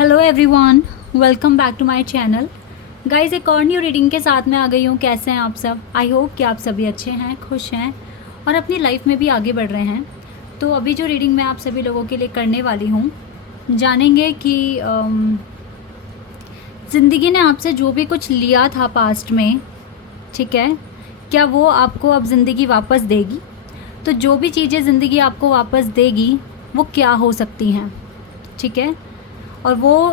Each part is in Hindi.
Hello everyone, welcome back to my channel. Guys, एक और न्यू रीडिंग के साथ मैं आ गई हूँ। कैसे हैं आप सब? आई होप कि आप सभी अच्छे हैं, खुश हैं और अपनी लाइफ में भी आगे बढ़ रहे हैं। तो अभी जो रीडिंग मैं आप सभी लोगों के लिए करने वाली हूँ, जानेंगे कि ज़िंदगी ने आपसे जो भी कुछ लिया था पास्ट में, ठीक है, क्या वो आपको अब ज़िंदगी वापस देगी? तो जो भी चीज़ें ज़िंदगी आपको वापस देगी वो क्या हो सकती हैं, ठीक है। और वो,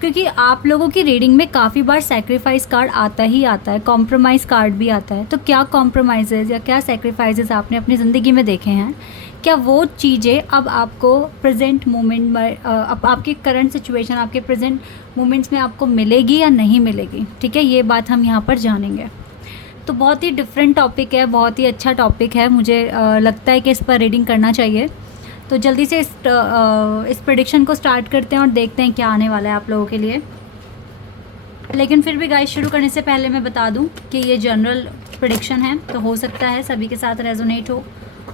क्योंकि आप लोगों की रीडिंग में काफ़ी बार सैक्रिफाइस कार्ड आता ही आता है, कॉम्प्रोमाइज़ कार्ड भी आता है। तो क्या कॉम्प्रोमाइज़ेज़ या क्या सैक्रिफाइसेस आपने अपनी ज़िंदगी में देखे हैं? क्या वो चीज़ें अब आपको प्रेजेंट मोमेंट में अब आपकी करंट सिचुएशन, आपके प्रेजेंट मोमेंट्स में आपको मिलेगी या नहीं मिलेगी? ठीक है, ये बात हम यहाँ पर जानेंगे। तो बहुत ही डिफरेंट टॉपिक है, बहुत ही अच्छा टॉपिक है। मुझे लगता है कि इस पर रीडिंग करना चाहिए। तो जल्दी से इस प्रेडिक्शन को स्टार्ट करते हैं और देखते हैं क्या आने वाला है आप लोगों के लिए। लेकिन फिर भी गाइस, शुरू करने से पहले मैं बता दूं कि ये जनरल प्रेडिक्शन है, तो हो सकता है सभी के साथ रेजोनेट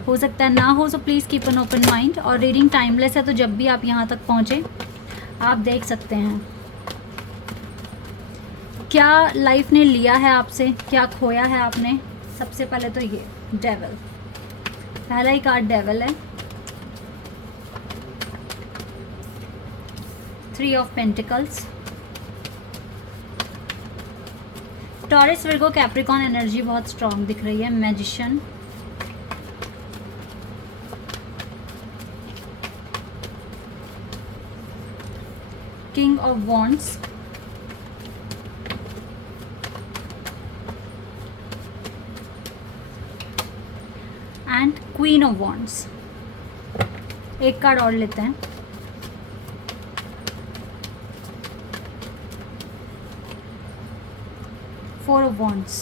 हो सकता है ना हो। So please keep an open mind. और रीडिंग टाइमलेस है, तो जब भी आप यहाँ तक पहुँचे आप देख सकते हैं क्या लाइफ ने लिया है आपसे, क्या खोया है आपने। सबसे पहले तो ये डेविल, पहला ही कार्ड डेविल है। 3 of pentacles, taurus, Virgo, Capricorn energy बहुत स्ट्रांग दिख रही है। Magician, king of wands, and queen of wands. एक कार्ड और लेते हैं। फोर ऑफ वॉन्ड्स,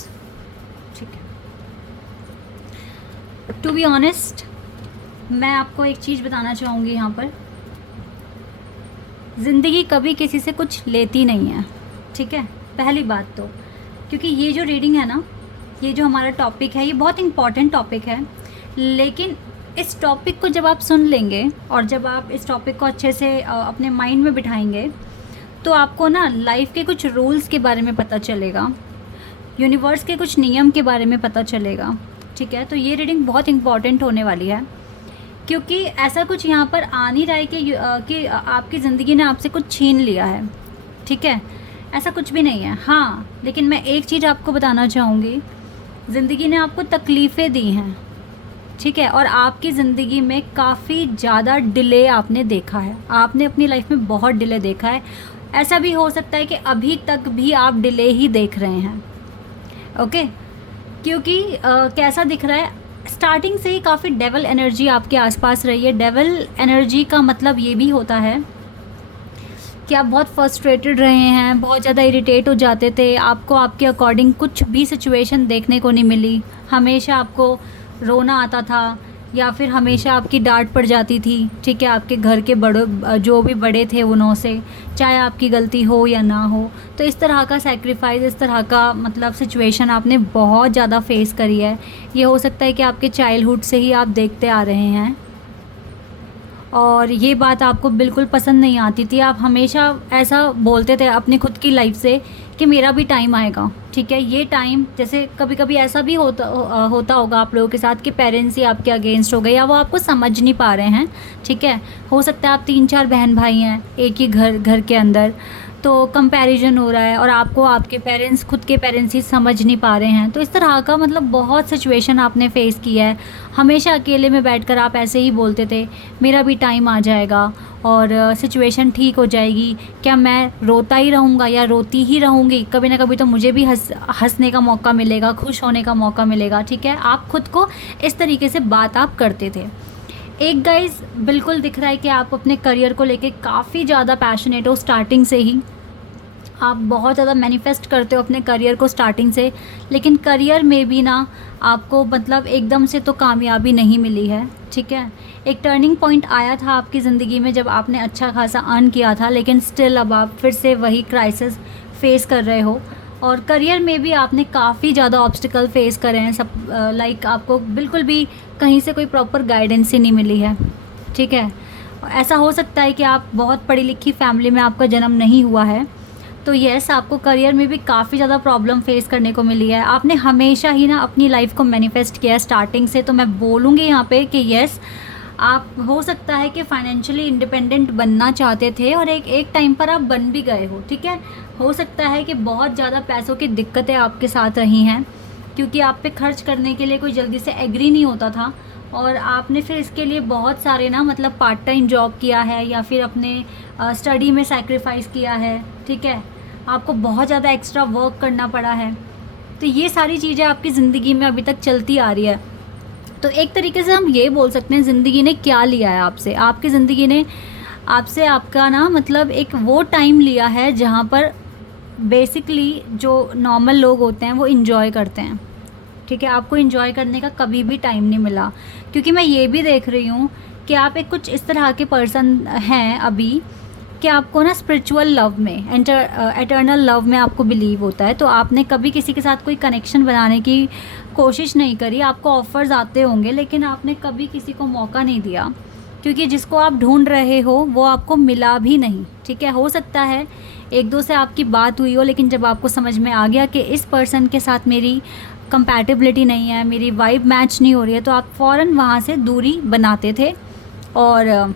ठीक है। टू बी ऑनेस्ट, मैं आपको एक चीज़ बताना चाहूँगी यहाँ पर, ज़िंदगी कभी किसी से कुछ लेती नहीं है, ठीक है। पहली बात तो, क्योंकि ये जो रीडिंग है ना, ये जो हमारा टॉपिक है, ये बहुत इम्पॉर्टेंट टॉपिक है। लेकिन इस टॉपिक को जब आप सुन लेंगे और जब आप इस टॉपिक को अच्छे से अपने माइंड में बिठाएंगे, तो आपको ना लाइफ के कुछ रूल्स के बारे में पता चलेगा, यूनिवर्स के कुछ नियम के बारे में पता चलेगा, ठीक है। तो ये रीडिंग बहुत इम्पॉर्टेंट होने वाली है, क्योंकि ऐसा कुछ यहाँ पर आ नहीं रहा है कि आपकी ज़िंदगी ने आपसे कुछ छीन लिया है, ठीक है। ऐसा कुछ भी नहीं है। हाँ, लेकिन मैं एक चीज़ आपको बताना चाहूँगी, ज़िंदगी ने आपको तकलीफ़ें दी हैं, ठीक है। और आपकी ज़िंदगी में काफ़ी ज़्यादा डिले आपने देखा है, आपने अपनी लाइफ में बहुत डिले देखा है। ऐसा भी हो सकता है कि अभी तक भी आप डिले ही देख रहे हैं, ओके। क्योंकि कैसा दिख रहा है, स्टार्टिंग से ही काफ़ी डेविल एनर्जी आपके आसपास रही है। डेविल एनर्जी का मतलब ये भी होता है कि आप बहुत फ्रस्ट्रेटेड रहे हैं, बहुत ज़्यादा इरिटेट हो जाते थे, आपको आपके अकॉर्डिंग कुछ भी सिचुएशन देखने को नहीं मिली, हमेशा आपको रोना आता था या फिर हमेशा आपकी डांट पड़ जाती थी, ठीक है, आपके घर के बड़े जो भी बड़े थे उनों से, चाहे आपकी गलती हो या ना हो। तो इस तरह का सैक्रिफाइस, इस तरह का मतलब सिचुएशन आपने बहुत ज़्यादा फेस करी है। ये हो सकता है कि आपके चाइल्डहुड से ही आप देखते आ रहे हैं और ये बात आपको बिल्कुल पसंद नहीं आती थी। आप हमेशा ऐसा बोलते थे अपनी खुद की लाइफ से कि मेरा भी टाइम आएगा, ठीक है। ये टाइम, जैसे कभी कभी ऐसा भी होता होगा आप लोगों के साथ कि पेरेंट्स ही आपके अगेंस्ट हो गए या वो आपको समझ नहीं पा रहे हैं, ठीक है। हो सकता है आप 3-4 बहन भाई हैं एक ही घर के अंदर, तो कंपैरिजन हो रहा है और आपको आपके पेरेंट्स, खुद के पेरेंट्स ही समझ नहीं पा रहे हैं। तो इस तरह का मतलब बहुत सिचुएशन आपने फेस किया है। हमेशा अकेले में बैठकर आप ऐसे ही बोलते थे, मेरा भी टाइम आ जाएगा और सिचुएशन ठीक हो जाएगी। क्या मैं रोता ही रहूँगा या रोती ही रहूँगी? कभी ना कभी तो मुझे भी हंसने का मौका मिलेगा, खुश होने का मौका मिलेगा, ठीक है। आप खुद को इस तरीके से बात आप करते थे। एक गाइस, बिल्कुल दिख रहा है कि आप अपने करियर को लेके काफ़ी ज़्यादा पैशनेट हो। स्टार्टिंग से ही आप बहुत ज़्यादा मैनिफेस्ट करते हो अपने करियर को स्टार्टिंग से, लेकिन करियर में भी ना आपको मतलब एकदम से तो कामयाबी नहीं मिली है, ठीक है। एक टर्निंग पॉइंट आया था आपकी ज़िंदगी में जब आपने अच्छा खासा अर्न किया था, लेकिन स्टिल अब आप फिर से वही क्राइसिस फेस कर रहे हो। और करियर में भी आपने काफ़ी ज़्यादा ऑब्स्टिकल फेस करे हैं, सब लाइक आपको बिल्कुल भी कहीं से कोई प्रॉपर गाइडेंस ही नहीं मिली है, ठीक है। ऐसा हो सकता है कि आप बहुत पढ़ी लिखी फैमिली में आपका जन्म नहीं हुआ है, तो यस आपको करियर में भी काफ़ी ज़्यादा प्रॉब्लम फेस करने को मिली है। आपने हमेशा ही ना अपनी लाइफ को मैनिफेस्ट किया है स्टार्टिंग से, तो मैं बोलूँगी यहाँ पे कि यस आप हो सकता है कि फाइनेंशियली इंडिपेंडेंट बनना चाहते थे और एक टाइम पर आप बन भी गए हो, ठीक है। हो सकता है कि बहुत ज़्यादा पैसों की दिक्कतें आपके साथ रही हैं, क्योंकि आप पे खर्च करने के लिए कोई जल्दी से एग्री नहीं होता था, और आपने फिर इसके लिए बहुत सारे ना मतलब पार्ट टाइम जॉब किया है या फिर अपने स्टडी में सैक्रिफाइस किया है, ठीक है। आपको बहुत ज़्यादा एक्स्ट्रा वर्क करना पड़ा है, तो ये सारी चीज़ें आपकी ज़िंदगी में अभी तक चलती आ रही है। तो एक तरीके से हम ये बोल सकते हैं ज़िंदगी ने क्या लिया है आपसे, आपकी ज़िंदगी ने आपसे आपका ना मतलब एक वो टाइम लिया है जहाँ पर बेसिकली जो नॉर्मल लोग होते हैं वो इन्जॉय करते हैं, ठीक है। आपको इन्जॉय करने का कभी भी टाइम नहीं मिला, क्योंकि मैं ये भी देख रही हूँ कि आप एक कुछ इस तरह के पर्सन हैं अभी कि आपको ना स्पिरिचुअल लव में एटर्नल लव में आपको बिलीव होता है, तो आपने कभी किसी के साथ कोई कनेक्शन बनाने की कोशिश नहीं करी। आपको ऑफ़र्स आते होंगे लेकिन आपने कभी किसी को मौका नहीं दिया, क्योंकि जिसको आप ढूंढ रहे हो वो आपको मिला भी नहीं, ठीक है। हो सकता है एक दो से आपकी बात हुई हो, लेकिन जब आपको समझ में आ गया कि इस पर्सन के साथ मेरी कंपैटिबिलिटी नहीं है, मेरी वाइब मैच नहीं हो रही है, तो आप फ़ौरन वहाँ से दूरी बनाते थे। और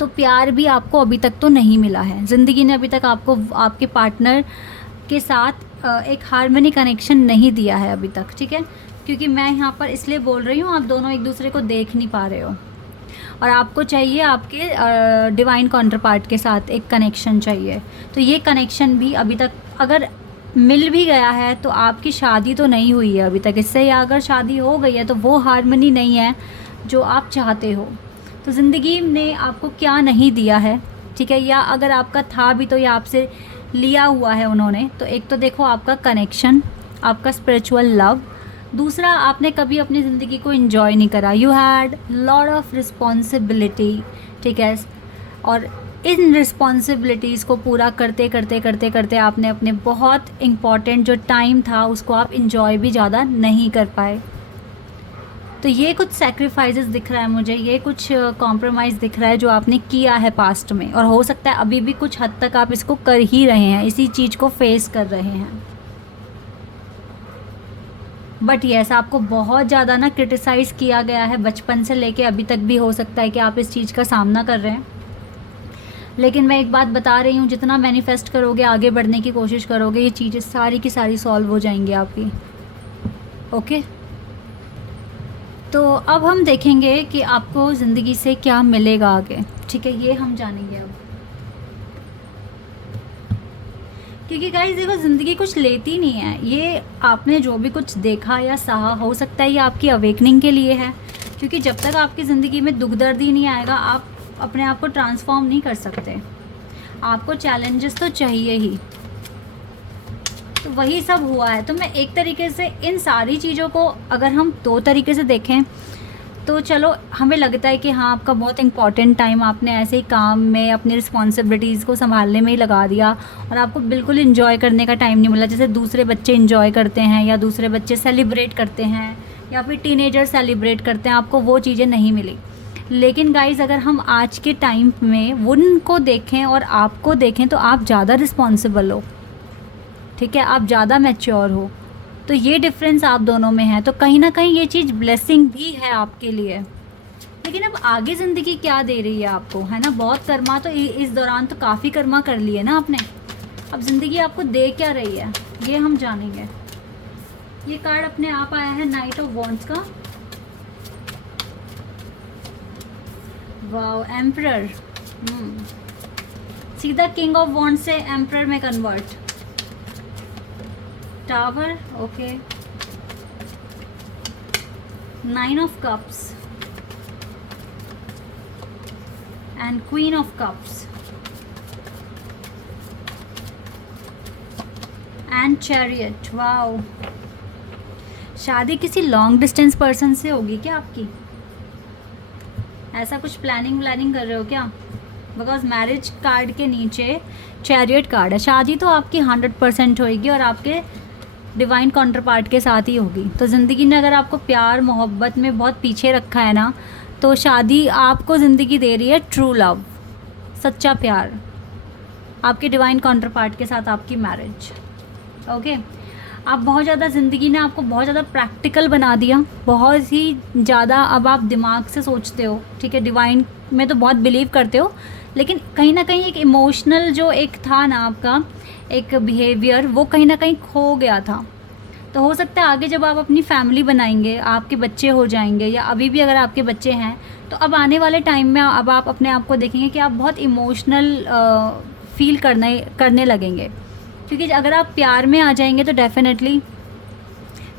तो प्यार भी आपको अभी तक तो नहीं मिला है, ज़िंदगी ने अभी तक आपको आपके पार्टनर के साथ एक हार्मनी कनेक्शन नहीं दिया है अभी तक, ठीक है। क्योंकि मैं यहाँ पर इसलिए बोल रही हूँ, आप दोनों एक दूसरे को देख नहीं पा रहे हो और आपको चाहिए आपके डिवाइन काउंटरपार्ट के साथ एक कनेक्शन चाहिए। तो ये कनेक्शन भी अभी तक अगर मिल भी गया है तो आपकी शादी तो नहीं हुई है अभी तक इससे, या अगर शादी हो गई है तो वो हार्मनी नहीं है जो आप चाहते हो। तो ज़िंदगी ने आपको क्या नहीं दिया है, ठीक है, या अगर आपका था भी तो ये आपसे लिया हुआ है उन्होंने। तो एक तो देखो आपका कनेक्शन, आपका स्पिरिचुअल लव, दूसरा आपने कभी अपनी ज़िंदगी को एंजॉय नहीं करा। You had lot of responsibility, ठीक है, और इन रिस्पॉन्सिबिलिटीज़ को पूरा करते करते करते करते आपने अपने बहुत इम्पॉर्टेंट जो टाइम था उसको आप इंजॉय भी ज़्यादा नहीं कर पाए। तो ये कुछ सैक्रिफाइसेस दिख रहा है मुझे, ये कुछ कॉम्प्रोमाइज़ दिख रहा है जो आपने किया है पास्ट में, और हो सकता है अभी भी कुछ हद तक आप इसको कर ही रहे हैं, इसी चीज़ को फेस कर रहे हैं। बट येस आपको बहुत ज़्यादा ना क्रिटिसाइज़ किया गया है बचपन से लेके अभी तक भी, हो सकता है कि आप इस चीज़ का सामना कर रहे हैं। लेकिन मैं एक बात बता रही हूँ, जितना मैनिफेस्ट करोगे, आगे बढ़ने की कोशिश करोगे, ये चीज़ें सारी की सारी सॉल्व हो जाएंगी आपकी। ओके, तो अब हम देखेंगे कि आपको ज़िंदगी से क्या मिलेगा आगे, ठीक है, ये हम जानेंगे अब। क्योंकि गाइस देखो ज़िंदगी कुछ लेती नहीं है, ये आपने जो भी कुछ देखा या सहा, हो सकता है ये आपकी अवेकनिंग के लिए है, क्योंकि जब तक आपकी ज़िंदगी में दुख दर्द ही नहीं आएगा आप अपने आप को ट्रांसफॉर्म नहीं कर सकते। आपको चैलेंजेस तो चाहिए ही, तो वही सब हुआ है। तो मैं एक तरीके से इन सारी चीज़ों को अगर हम दो तरीके से देखें तो चलो हमें लगता है कि हाँ आपका बहुत इंपॉर्टेंट टाइम आपने ऐसे ही काम में अपनी रिस्पॉन्सिबिलिटीज़ को संभालने में ही लगा दिया और आपको बिल्कुल इन्जॉय करने का टाइम नहीं मिला, जैसे दूसरे बच्चे इन्जॉय करते हैं या दूसरे बच्चे सेलिब्रेट करते हैं या फिर टीनेजर सेलिब्रेट करते हैं, आपको वो चीज़ें नहीं मिली। लेकिन गाइज़ अगर हम आज के टाइम में उनको देखें और आपको देखें तो आप ज़्यादा रिस्पॉन्सिबल हो, ठीक है, आप ज़्यादा मैच्योर हो, तो ये डिफरेंस आप दोनों में है। तो कहीं ना कहीं ये चीज़ ब्लेसिंग भी है आपके लिए। लेकिन अब आगे ज़िंदगी क्या दे रही है आपको, है ना, बहुत कर्मा तो इस दौरान तो काफ़ी कर्मा कर लिए ना आपने, अब ज़िंदगी आपको दे क्या रही है ये हम जानेंगे। ये कार्ड अपने आप आया है नाइट ऑफ वॉन्ड्स का, वाओ, एम्परर, सीधा किंग ऑफ वॉन्ड्स से एम्परर में convert, tower, okay, nine of cups and queen of cups and chariot. Wow, शादी किसी लॉन्ग डिस्टेंस पर्सन से होगी क्या आपकी, ऐसा कुछ प्लानिंग कर रहे हो क्या? बिकॉज मैरिज कार्ड के नीचे चैरियट कार्ड है, शादी तो आपकी 100% होगी और आपके डिवाइन काउंटरपार्ट के साथ ही होगी। तो ज़िंदगी ने अगर आपको प्यार मोहब्बत में बहुत पीछे रखा है ना, तो शादी आपको ज़िंदगी दे रही है ट्रू लव, सच्चा प्यार, आपके डिवाइन काउंटर पार्ट के साथ आपकी मैरिज। ओके, आप बहुत ज़्यादा ज़िंदगी ने आपको बहुत ज़्यादा प्रैक्टिकल बना दिया, बहुत ही ज़्यादा अब आप दिमाग से सोचते हो, ठीक है, डिवाइन में तो बहुत बिलीव करते हो, लेकिन कहीं ना कहीं एक इमोशनल जो एक था ना आपका एक बिहेवियर, वो कहीं ना कहीं खो गया था। तो हो सकता है आगे जब आप अपनी फैमिली बनाएंगे, आपके बच्चे हो जाएंगे, या अभी भी अगर आपके बच्चे हैं, तो अब आने वाले टाइम में अब आप अपने आप को देखेंगे कि आप बहुत इमोशनल फील करने लगेंगे। क्योंकि अगर आप प्यार में आ जाएंगे तो डेफिनेटली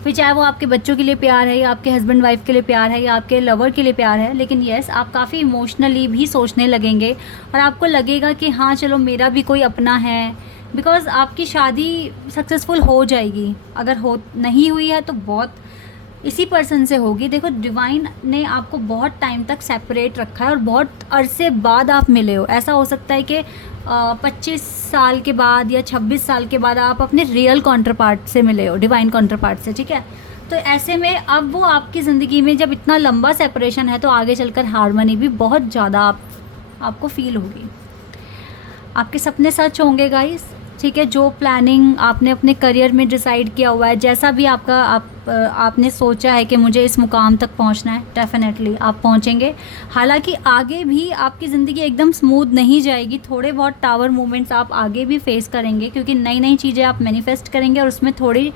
फिर चाहे वो आपके बच्चों के लिए प्यार है, या आपके हस्बैंड वाइफ के लिए प्यार है, या आपके लवर के लिए प्यार है, लेकिन येस आप काफ़ी इमोशनली भी सोचने लगेंगे और आपको लगेगा कि हाँ चलो मेरा भी कोई अपना है। बिकॉज़ आपकी शादी सक्सेसफुल हो जाएगी, अगर हो नहीं हुई है तो बहुत इसी पर्सन से होगी। देखो, डिवाइन ने आपको बहुत टाइम तक सेपरेट रखा है और बहुत अरसे बाद आप मिले हो। ऐसा हो सकता है कि 25 साल के बाद या 26 साल के बाद आप अपने रियल काउंटर पार्ट से मिले हो, डिवाइन काउंटर पार्ट से, ठीक है। तो ऐसे में अब वो आपकी ज़िंदगी में जब इतना लंबा सेपरेशन है तो आगे चलकर हार्मनी भी बहुत ज़्यादा आपको फील होगी। आपके सपने सच होंगे गाइस, ठीक है। जो प्लानिंग आपने अपने करियर में डिसाइड किया हुआ है, जैसा भी आपने सोचा है कि मुझे इस मुकाम तक पहुंचना है, डेफिनेटली आप पहुंचेंगे। हालांकि आगे भी आपकी ज़िंदगी एकदम स्मूथ नहीं जाएगी, थोड़े बहुत टावर मूवमेंट्स आप आगे भी फेस करेंगे, क्योंकि नई नई चीज़ें आप मैनिफेस्ट करेंगे और उसमें थोड़ी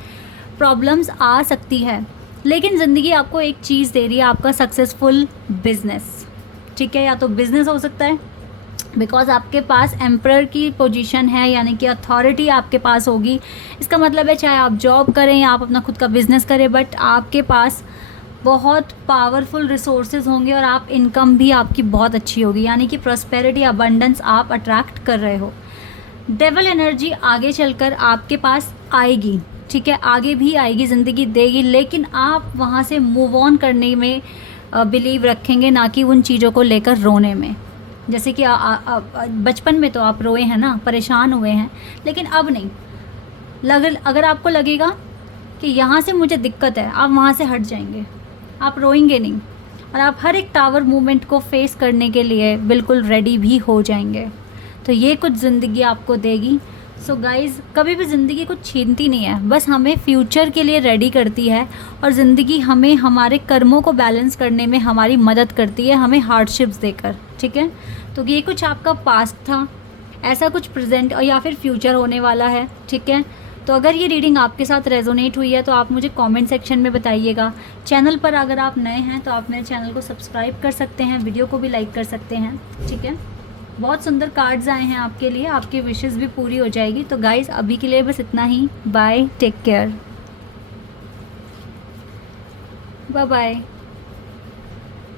प्रॉब्लम्स आ सकती है। लेकिन ज़िंदगी आपको एक चीज़ दे रही है, आपका सक्सेसफुल बिजनेस, ठीक है। या तो बिज़नेस हो सकता है, बिकॉज आपके पास एम्परर की पोजीशन है, यानी कि अथॉरिटी आपके पास होगी। इसका मतलब है चाहे आप जॉब करें या आप अपना खुद का बिजनेस करें, बट आपके पास बहुत पावरफुल रिसोर्सेज होंगे और आप इनकम भी आपकी बहुत अच्छी होगी, यानी कि प्रॉस्पेरिटी, अबंडेंस आप अट्रैक्ट कर रहे हो। डेविल एनर्जी आगे चलकर आपके पास आएगी, ठीक है, आगे भी आएगी, ज़िंदगी देगी, लेकिन आप वहाँ से मूव ऑन करने में बिलीव रखेंगे, ना कि उन चीज़ों को लेकर रोने में। जैसे कि बचपन में तो आप रोए हैं ना, परेशान हुए हैं, लेकिन अब नहीं। अगर आपको लगेगा कि यहाँ से मुझे दिक्कत है, आप वहाँ से हट जाएंगे, आप रोएंगे नहीं, और आप हर एक टावर मूवमेंट को फेस करने के लिए बिल्कुल रेडी भी हो जाएंगे। तो ये कुछ ज़िंदगी आपको देगी। सो गाइज़, कभी भी ज़िंदगी कुछ छीनती नहीं है, बस हमें फ्यूचर के लिए रेडी करती है, और ज़िंदगी हमें हमारे कर्मों को बैलेंस करने में हमारी मदद करती है, हमें हार्डशिप्स देकर, ठीक है। तो ये कुछ आपका पास्ट था, ऐसा कुछ प्रेजेंट और या फिर फ्यूचर होने वाला है, ठीक है। तो अगर ये रीडिंग आपके साथ रेजोनेट हुई है तो आप मुझे कमेंट सेक्शन में बताइएगा। चैनल पर अगर आप नए हैं तो आप मेरे चैनल को सब्सक्राइब कर सकते हैं, वीडियो को भी लाइक कर सकते हैं, ठीक है। बहुत सुंदर कार्ड्स आए हैं आपके लिए, आपकी विशेस भी पूरी हो जाएगी। तो गाइज़, अभी के लिए बस इतना ही। Bye, take care, bye bye.